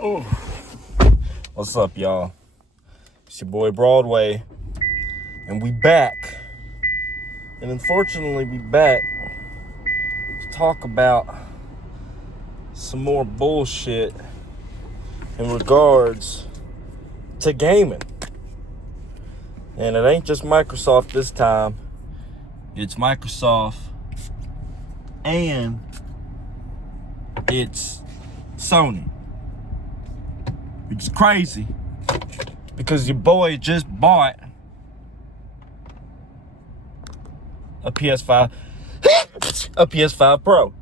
Oh, what's up, y'all? It's your boy Broadway, and we back. And unfortunately, we back to talk about some more bullshit in regards to gaming. And it ain't just Microsoft this time. It's Microsoft and it's Sony. Which is crazy because your boy just bought a PS5 Pro.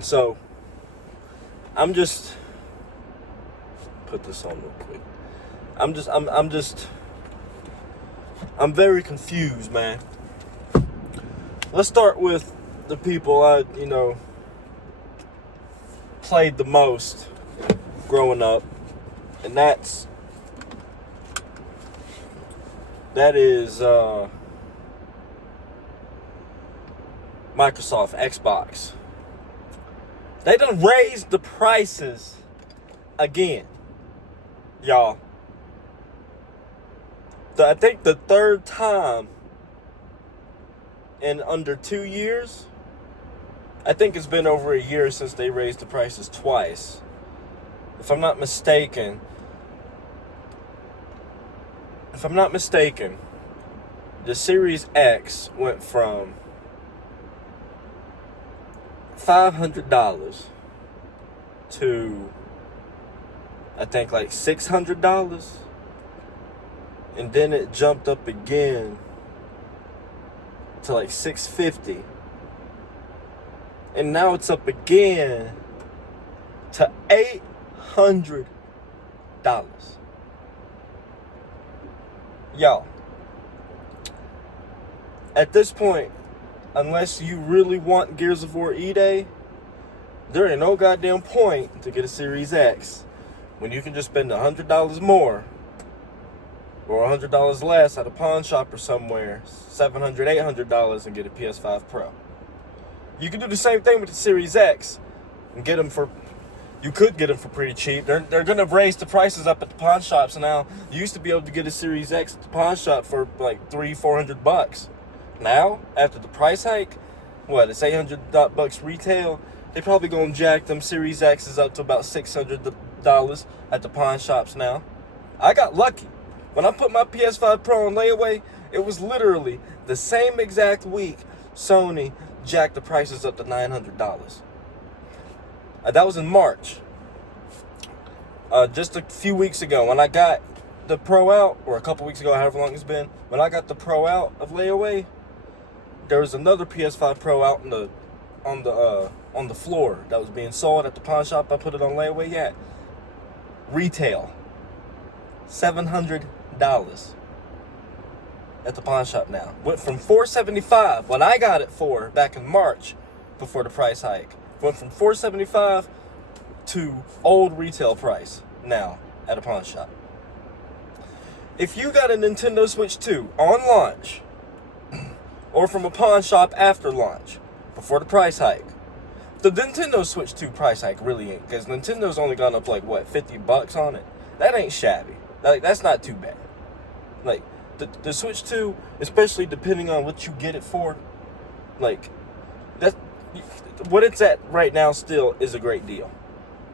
So I'm just put this on real quick. I'm very confused, man. Let's start with the people I played the most growing up, and that is Microsoft Xbox. They done raised the prices again, y'all. I think the third time in under 2 years. I think it's been over a year since they raised the prices twice. If I'm not mistaken, the Series X went from $500 to, I think, like $600. And then it jumped up again to like $650. And now it's up again to $800. Y'all, at this point, unless you really want Gears of War E-Day, there ain't no goddamn point to get a Series X when you can just spend $100 more or $100 less at a pawn shop or somewhere, $700, $800, and get a PS5 Pro. You can do the same thing with the Series X and get them for. You could get them for pretty cheap. They're gonna raise the prices up at the pawn shops now. You used to be able to get a Series X at the pawn shop for like $300-$400. Now, after the price hike, it's $800 retail. They probably gonna jack them Series X's up to about $600 at the pawn shops now. I got lucky. When I put my PS5 Pro on layaway, it was literally the same exact week Sony jacked the prices up to $900. That was in March. Just a few weeks ago, when I got the Pro out, or a couple weeks ago, however long it's been, when I got the Pro out of layaway, there was another PS5 Pro out on the floor that was being sold at the pawn shop I put it on layaway at. Retail, $700 at the pawn shop now. Went from $475 when I got it for back in March before the price hike. Went from $475 to old retail price now at a pawn shop. If you got a Nintendo Switch 2 on launch or from a pawn shop after launch before the price hike, the Nintendo Switch 2 price hike really ain't, because Nintendo's only gone up like $50 on it. That ain't shabby. That's not too bad. Like the Switch 2, especially depending on what you get it for, like that, what it's at right now still is a great deal.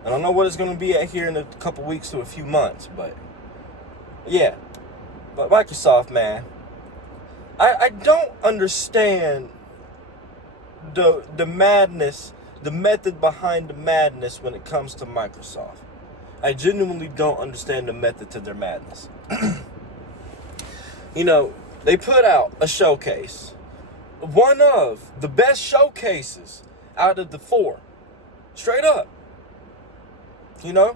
I don't know what it's going to be at here in a couple weeks to a few months, but yeah. But Microsoft, man, I don't understand the madness, the method behind the madness when it comes to Microsoft. I genuinely don't understand the method to their madness. They put out a showcase. One of the best showcases out of the 4. Straight up. And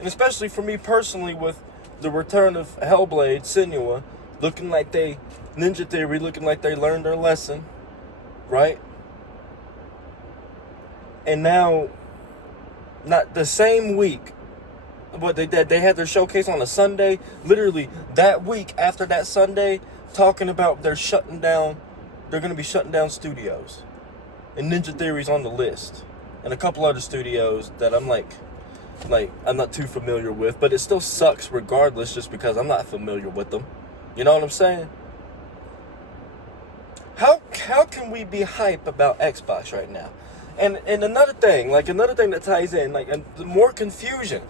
especially for me personally, with the return of Hellblade, Senua, Ninja Theory looking like they learned their lesson, right? And now, not the same week, but they had their showcase on a Sunday. Literally that week after that Sunday, talking about they're going to be shutting down studios, and Ninja Theory's on the list. and a couple other studios that I'm like I'm not too familiar with, but it still sucks regardless just because I'm not familiar with them. You know what I'm saying? How can we be hype about Xbox right now? And another thing that ties in, like, and the more confusion,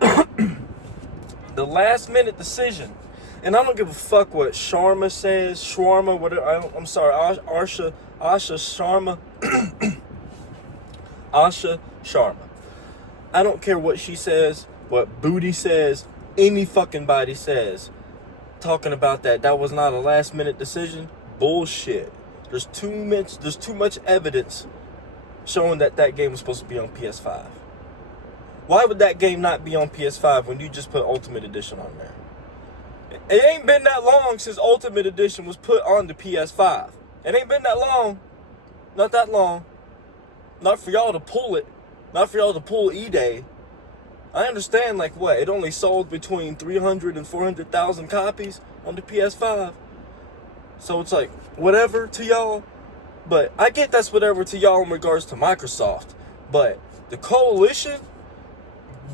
the last minute decision. And I don't give a fuck what Shawarma, whatever. I'm sorry, Asha Sharma, Asha Sharma. I don't care what she says, what Booty says, any fucking body says, talking about that was not a last minute decision. Bullshit. There's too much evidence showing that game was supposed to be on PS5. Why would that game not be on PS5 when you just put Ultimate Edition on there? It ain't been that long since Ultimate Edition was put on the PS5. It ain't been that long. Not that long. Not for y'all to pull it. Not for y'all to pull E-Day. I understand, like, what? It only sold between 300 and 400,000 copies on the PS5. So it's like, whatever to y'all. But I get that's whatever to y'all in regards to Microsoft. But the Coalition,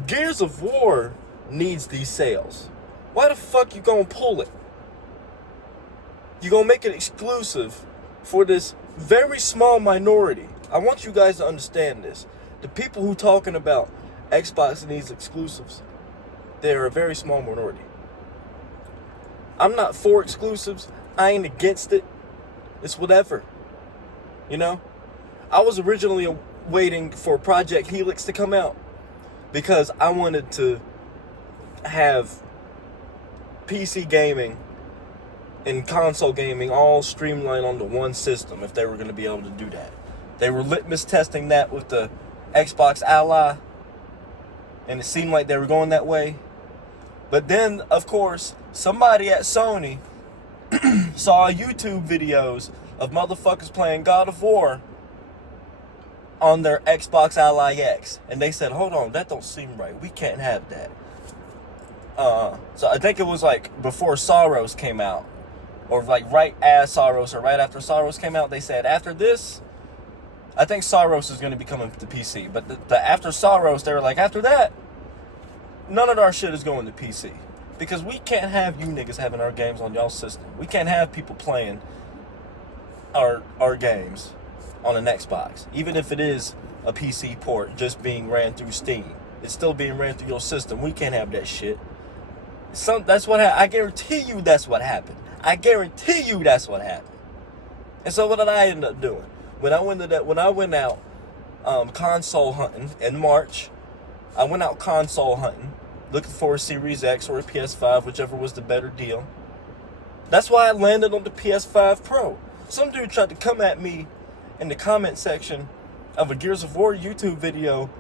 Gears of War needs these sales. Why the fuck you gonna pull it? You gonna make it exclusive for this very small minority. I want you guys to understand this. The people who talking about Xbox needs exclusives, they're a very small minority. I'm not for exclusives. I ain't against it. It's whatever. You know? I was originally waiting for Project Helix to come out because I wanted to have PC gaming and console gaming all streamlined onto one system if they were going to be able to do that. They were litmus testing that with the Xbox Ally, and it seemed like they were going that way. But then, of course, somebody at Sony saw YouTube videos of motherfuckers playing God of War on their Xbox Ally X, and they said, hold on, that don't seem right. We can't have that. So I think it was like before Sorrows came out, or like right as Sorrows, or right after Sorrows came out. They said after this, I think Sorrows is going to be coming to PC, but the after Sorrows, they were like, after that, none of our shit is going to PC, because we can't have you niggas having our games on y'all system. We can't have people playing our games on an Xbox, even if it is a PC port just being ran through Steam. It's still being ran through your system. We can't have that shit. That's what I guarantee you. That's what happened. I guarantee you that's what happened. And so what did I end up doing? When I went out console hunting in March, I went out console hunting, looking for a Series X or a PS5, whichever was the better deal. That's why I landed on the PS5 Pro. Some dude tried to come at me in the comment section of a Gears of War YouTube video,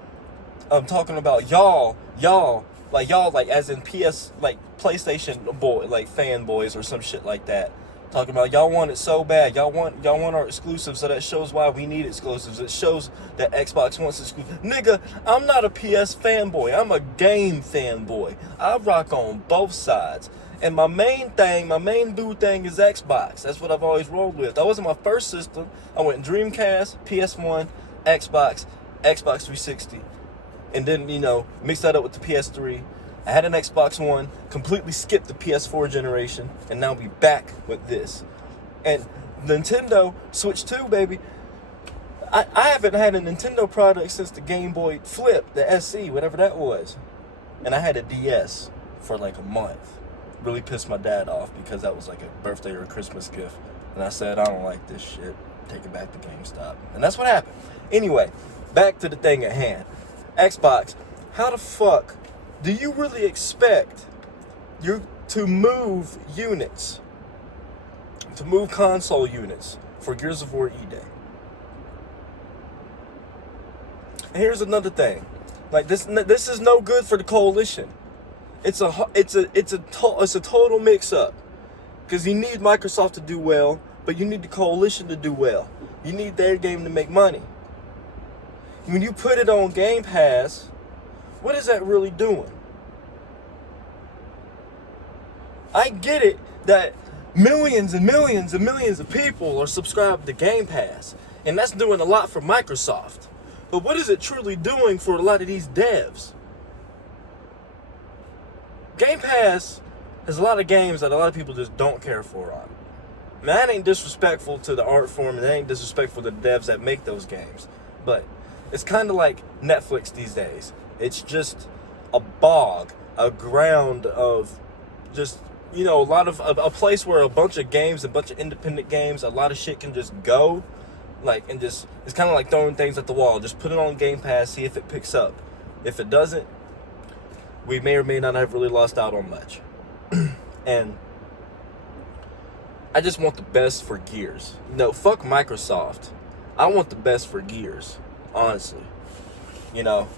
talking about y'all, like as in PlayStation boy, like fanboys or some shit like that. Talking about y'all want it so bad, y'all want our exclusives, so that shows why we need exclusives. It shows that Xbox wants exclusives. Nigga, I'm not a PS fanboy. I'm a game fanboy. I rock on both sides. And my main boo thing is Xbox. That's what I've always rolled with. That wasn't my first system. I went Dreamcast, PS1, Xbox 360. And then, mixed that up with the PS3. I had an Xbox One, completely skipped the PS4 generation, and now we back with this. And Nintendo Switch 2, baby. I haven't had a Nintendo product since the Game Boy Flip, the SE, whatever that was. And I had a DS for like a month. Really pissed my dad off because that was like a birthday or a Christmas gift. And I said, I don't like this shit. Take it back to GameStop. And that's what happened. Anyway, back to the thing at hand. Xbox, how the fuck do you really expect you to move units, to move console units for Gears of War E-Day? And here's another thing, like this is no good for the Coalition. It's a total mix-up, because you need Microsoft to do well, but you need the Coalition to do well. You need their game to make money. When you put it on Game Pass, what is that really doing? I get it that millions and millions and millions of people are subscribed to Game Pass, and that's doing a lot for Microsoft. But what is it truly doing for a lot of these devs? Game Pass has a lot of games that a lot of people just don't care for on. Man, that ain't disrespectful to the art form, and that ain't disrespectful to the devs that make those games. But it's kind of like Netflix these days. It's just a bog, a ground of just, you know, a place where a bunch of games, a bunch of independent games, a lot of shit can just go. Like, and just, it's kind of like throwing things at the wall. Just put it on Game Pass, see if it picks up. If it doesn't, we may or may not have really lost out on much. And I just want the best for Gears. No, fuck Microsoft. I want the best for Gears, honestly. You know?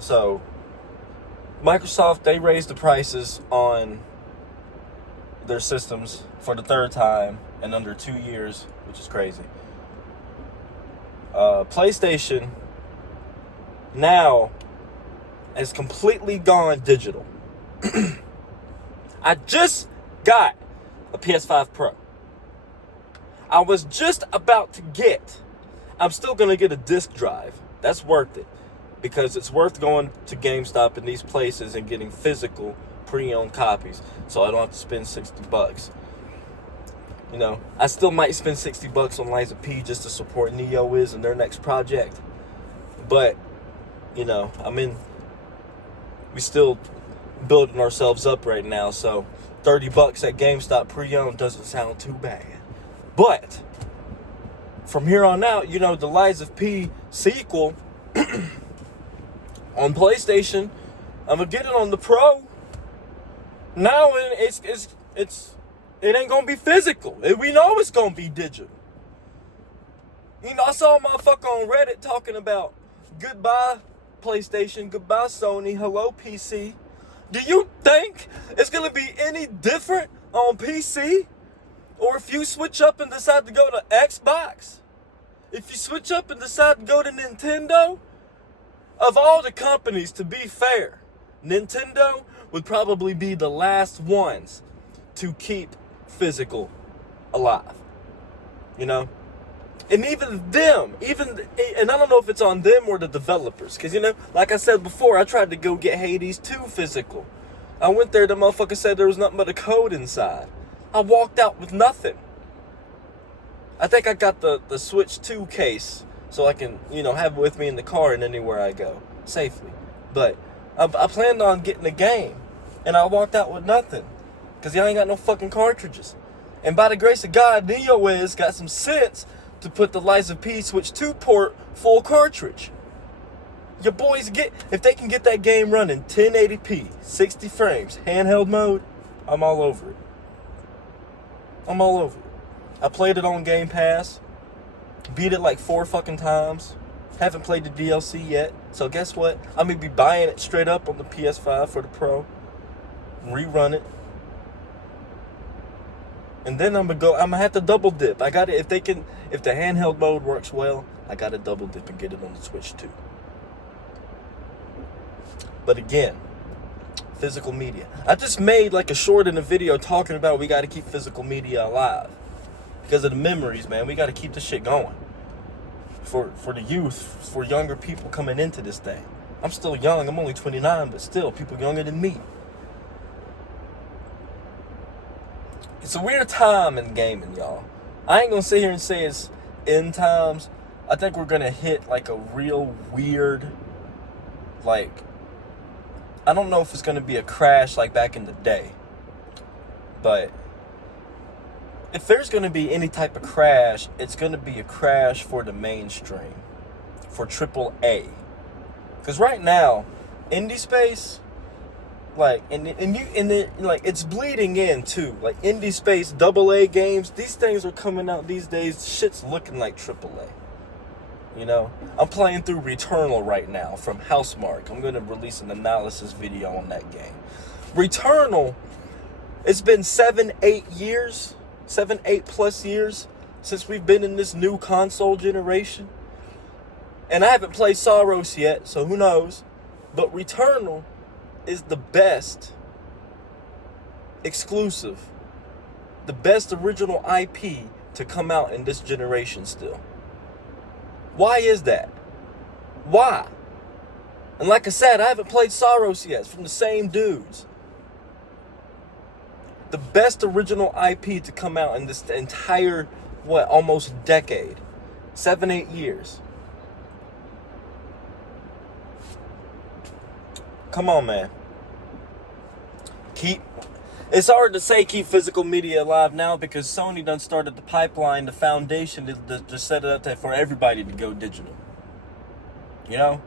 So, Microsoft, they raised the prices on their systems for the third time in under 2 years, which is crazy. PlayStation now has completely gone digital. I just got a PS5 Pro. I was just about to get, I'm still going to get a disc drive. That's worth it. Because it's worth going to GameStop in these places and getting physical pre-owned copies. So I don't have to spend $60. You know, I still might spend $60 on Liza P just to support NeoWiz and their next project. But, you know, we still building ourselves up right now, so $30 at GameStop pre-owned doesn't sound too bad. But from here on out, you know, the Liza P sequel on PlayStation, I'm gonna get it on the Pro. Now it ain't gonna be physical. We know it's gonna be digital. You know, I saw a motherfucker on Reddit talking about goodbye PlayStation, goodbye Sony, hello PC. Do you think it's going to be any different on PC? Or if you switch up and decide to go to Xbox? If you switch up and decide to go to Nintendo? Of all the companies, to be fair, Nintendo would probably be the last ones to keep physical alive. You know? And even them, and I don't know if it's on them or the developers. Because, you know, like I said before, I tried to go get Hades 2 physical. I went there, the motherfucker said there was nothing but a code inside. I walked out with nothing. I think I got the Switch 2 case so I can, you know, have it with me in the car and anywhere I go safely. But I planned on getting the game, and I walked out with nothing. Because y'all ain't got no fucking cartridges. And by the grace of God, NeoWiz got some sense to put the Liza P Switch 2 port full cartridge. Your boys if they can get that game running 1080p, 60 frames, handheld mode, I'm all over it. I'm all over it. I played it on Game Pass, beat it like 4 fucking times, haven't played the DLC yet, so guess what? I'm gonna be buying it straight up on the PS5 for the Pro, rerun it, and then I'm gonna have to double dip. I got it, if the handheld mode works well, I gotta double dip and get it on the Switch too. But again, physical media. I just made like a short in a video talking about we gotta keep physical media alive. Because of the memories, man. We gotta keep this shit going. For the youth, for younger people coming into this thing. I'm still young, I'm only 29, but still, people younger than me. It's a weird time in gaming, y'all. I ain't gonna sit here and say it's end times. I think we're gonna hit like a real weird, like, I don't know if it's gonna be a crash like back in the day, but if there's gonna be any type of crash, it's gonna be a crash for the mainstream, for AAA. Because right now, indie space, like, like, it's bleeding in too. Like, indie space, AA games, these things are coming out these days. Shit's looking like AAA. You know, I'm playing through Returnal right now from Housemarque. I'm going to release an analysis video on that game. Returnal, it's been 7-8 plus years since we've been in this new console generation. And I haven't played Soros yet, so who knows. But Returnal is the best exclusive, the best original IP to come out in this generation still. Why is that? Why? And like I said, I haven't played Soros yet. It's from the same dudes. The best original IP to come out in this entire, almost decade. 7-8 years. Come on, man. It's hard to say keep physical media alive now because Sony done started the pipeline, the foundation to set it up for everybody to go digital. You know?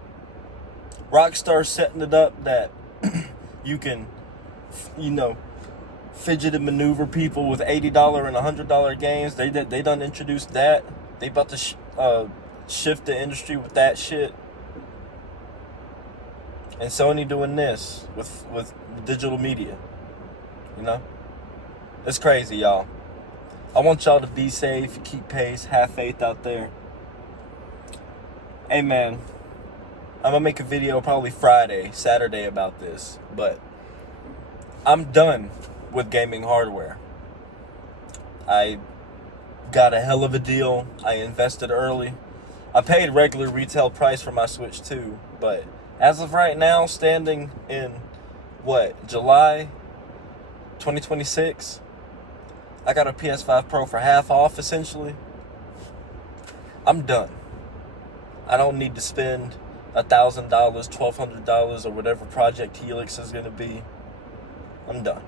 Rockstar's setting it up that you can, fidget and maneuver people with $80 and $100 games. They done introduced that. They about to shift the industry with that shit. And Sony doing this with digital media. It's crazy, y'all. I want y'all to be safe, keep pace, have faith out there. Hey, man. I'm gonna make a video probably Saturday about this, but I'm done with gaming hardware. I got a hell of a deal. I invested early. I paid regular retail price for my Switch too, but as of right now, standing in July 2026, I got a PS5 Pro for half off essentially. I'm done. I don't need to spend $1,000, $1,200, or whatever Project Helix is gonna be. I'm done.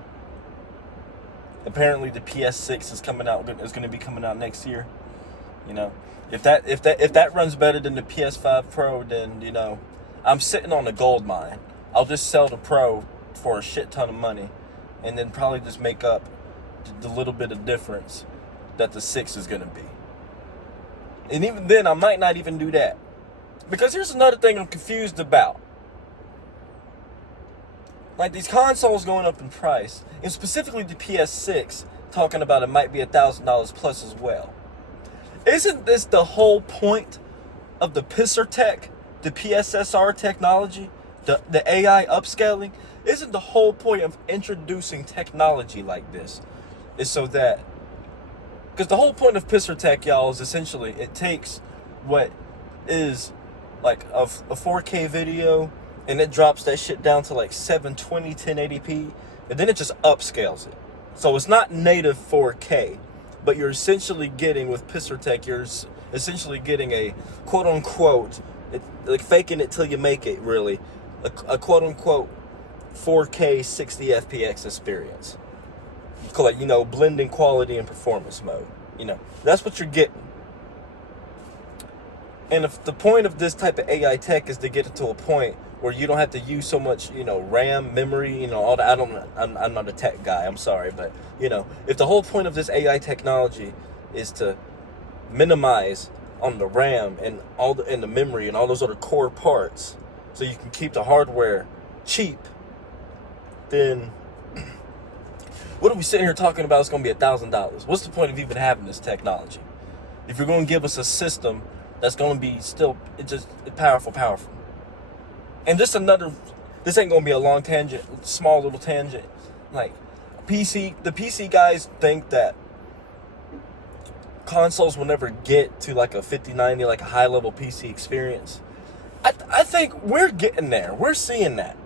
Apparently, the PS6 is going to be coming out next year. If that runs better than the PS5 Pro, then I'm sitting on a gold mine. I'll just sell the Pro for a shit ton of money, and then probably just make up the little bit of difference that the 6 is gonna be. And even then, I might not even do that. Because here's another thing I'm confused about. Like these consoles going up in price, and specifically the PS6, talking about it might be $1,000 plus as well. Isn't this the whole point of the pisser tech, the PSSR technology, the AI upscaling? Isn't the whole point of introducing technology like this is so that, because the whole point of pisser tech, y'all, is essentially it takes what is like a 4K video and it drops that shit down to like 720, 1080p, and then it just upscales it. So it's not native 4K, but you're essentially getting, with pisser tech, you're essentially getting a quote-unquote, like faking it till you make it, really, a quote-unquote 4K 60 FPS experience. Like, blending quality and performance mode. That's what you're getting. And if the point of this type of AI tech is to get it to a point where you don't have to use so much, RAM, memory, all that. I'm not a tech guy, I'm sorry, but, if the whole point of this AI technology is to minimize on the RAM and the memory and all those other core parts, so you can keep the hardware cheap, then what are we sitting here talking about? It's going to be $1,000. What's the point of even having this technology if you're going to give us a system that's going to be still powerful? And this ain't going to be a long tangent, small little tangent. Like, the PC guys think that consoles will never get to like a 5090, like a high level PC experience. I think we're getting there. We're seeing that.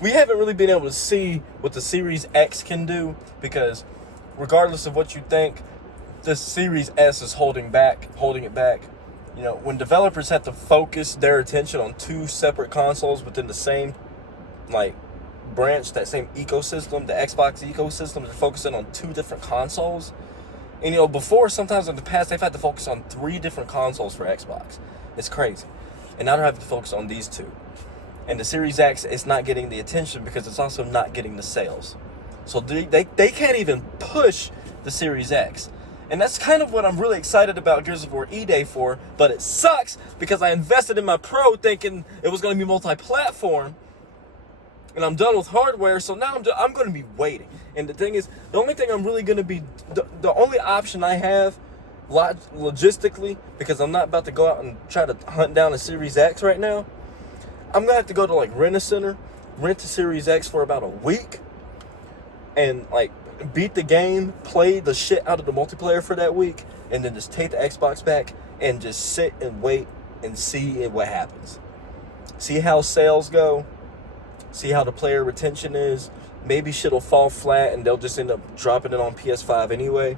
We haven't really been able to see what the Series X can do, because regardless of what you think, the Series S is holding it back. When developers have to focus their attention on two separate consoles within the same branch, that same ecosystem, the Xbox ecosystem, they're focusing on two different consoles. And before, sometimes in the past, they've had to focus on 3 different consoles for Xbox. It's crazy. And now they're having to focus on these 2. And the Series X is not getting the attention because it's also not getting the sales. So they can't even push the Series X. And that's kind of what I'm really excited about Gears of War E-Day for, but it sucks because I invested in my Pro thinking it was going to be multi-platform, and I'm done with hardware, so now I'm going to be waiting. And the thing is, the only thing I'm really going to be, the only option I have logistically, because I'm not about to go out and try to hunt down a Series X right now, I'm going to have to go to Rent-A-Center, rent a Series X for about a week, and beat the game, play the shit out of the multiplayer for that week, and then just take the Xbox back and just sit and wait and see what happens. See how sales go. See how the player retention is. Maybe shit'll fall flat and they'll just end up dropping it on PS5 anyway.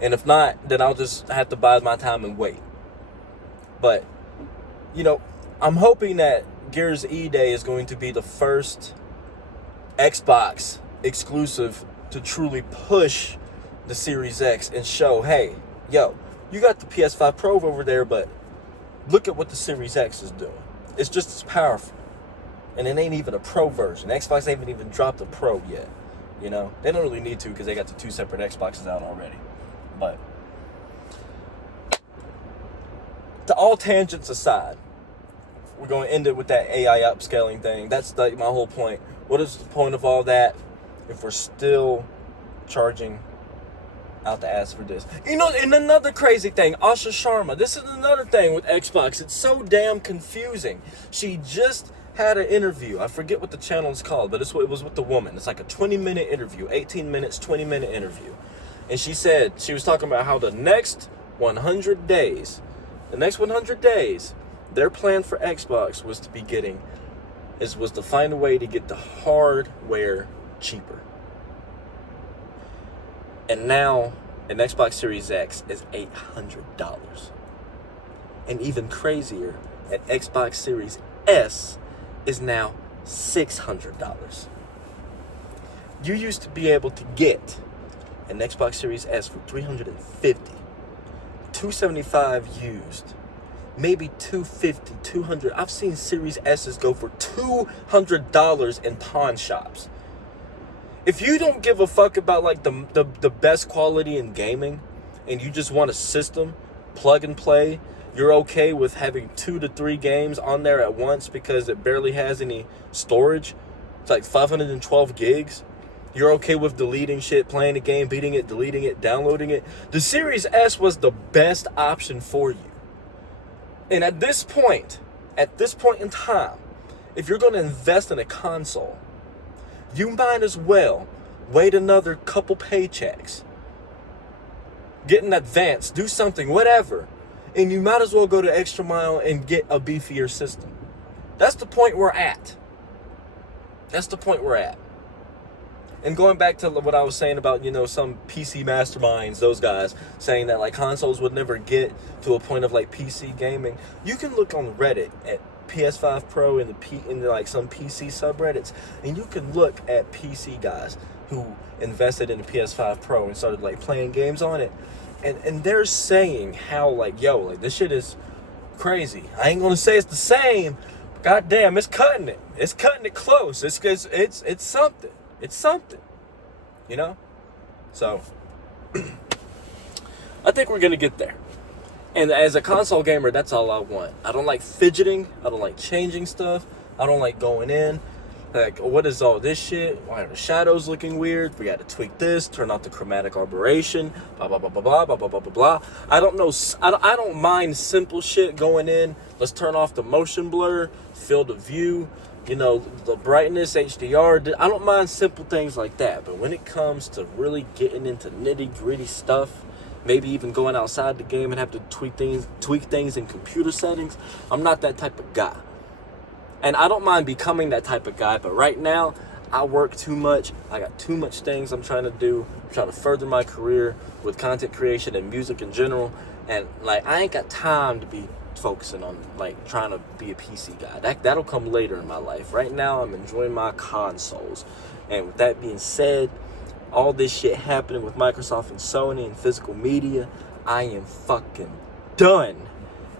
And if not, then I'll just have to bide my time and wait. But, I'm hoping that Gears E Day is going to be the first Xbox exclusive to truly push the Series X and show, hey, yo, you got the PS5 Pro over there, but look at what the Series X is doing. It's just as powerful. And it ain't even a Pro version. Xbox ain't even dropped a Pro yet. They don't really need to because they got the 2 separate Xboxes out already. But to all tangents aside, we're going to end it with that AI upscaling thing. That's like my whole point. What is the point of all that if we're still charging out the ass for this? And another crazy thing, Asha Sharma. This is another thing with Xbox. It's so damn confusing. She just had an interview. I forget what the channel is called, but it was with the woman. It's like a 20-minute interview, 18 minutes, 20-minute interview. And she said, she was talking about how the next 100 days, their plan for Xbox was to find a way to get the hardware cheaper. And now an Xbox Series X is $800. And even crazier, an Xbox Series S is now $600. You used to be able to get an Xbox Series S for $350, $275 used, maybe $250, $200. I've seen Series S's go for $200 in pawn shops. If you don't give a fuck about like the best quality in gaming, and you just want a system, plug and play, you're okay with having 2 to 3 games on there at once because it barely has any storage. It's like 512 gigs. You're okay with deleting shit, playing a game, beating it, deleting it, downloading it. The Series S was the best option for you. And at this point in time, if you're going to invest in a console, you might as well wait another couple paychecks, get an advance, do something, whatever. And you might as well go the extra mile and get a beefier system. That's the point we're at. And going back to what I was saying about, some PC masterminds, those guys saying that like consoles would never get to a point of like PC gaming. You can look on Reddit at PS5 Pro and like some PC subreddits, and you can look at PC guys who invested in the PS5 Pro and started like playing games on it. And they're saying how like, yo, like this shit is crazy. I ain't gonna say it's the same. God damn, it's cutting it. It's cutting it close. It's something. It's something. So I think we're gonna get there. And as a console gamer, that's all I want. I don't like fidgeting. I don't like changing stuff. I don't like going in. Like, what is all this shit? Why are the shadows looking weird? We got to tweak this, turn off the chromatic aberration, blah, blah, blah, blah, blah, blah, blah, blah, blah, blah. I don't know. I don't mind simple shit going in. Let's turn off the motion blur, field of view, the brightness, HDR. I don't mind simple things like that. But when it comes to really getting into nitty gritty stuff, maybe even going outside the game and have to tweak things in computer settings, I'm not that type of guy. And I don't mind becoming that type of guy, but right now, I work too much. I got too much things I'm trying to do. I'm trying to further my career with content creation and music in general. And, like, I ain't got time to be focusing on, like, trying to be a PC guy. That'll come later in my life. Right now, I'm enjoying my consoles. And with that being said, all this shit happening with Microsoft and Sony and physical media, I am fucking done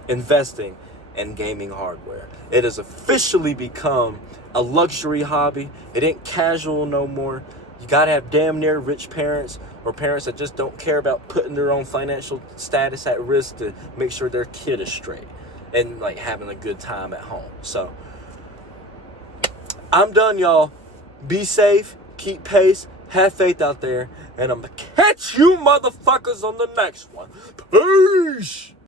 investing in gaming hardware. It has officially become a luxury hobby. It ain't casual no more. You gotta have damn near rich parents or parents that just don't care about putting their own financial status at risk to make sure their kid is straight and like having a good time at home. So I'm done, y'all. Be safe, keep pace, have faith out there, and I'm gonna catch you motherfuckers on the next one. Peace!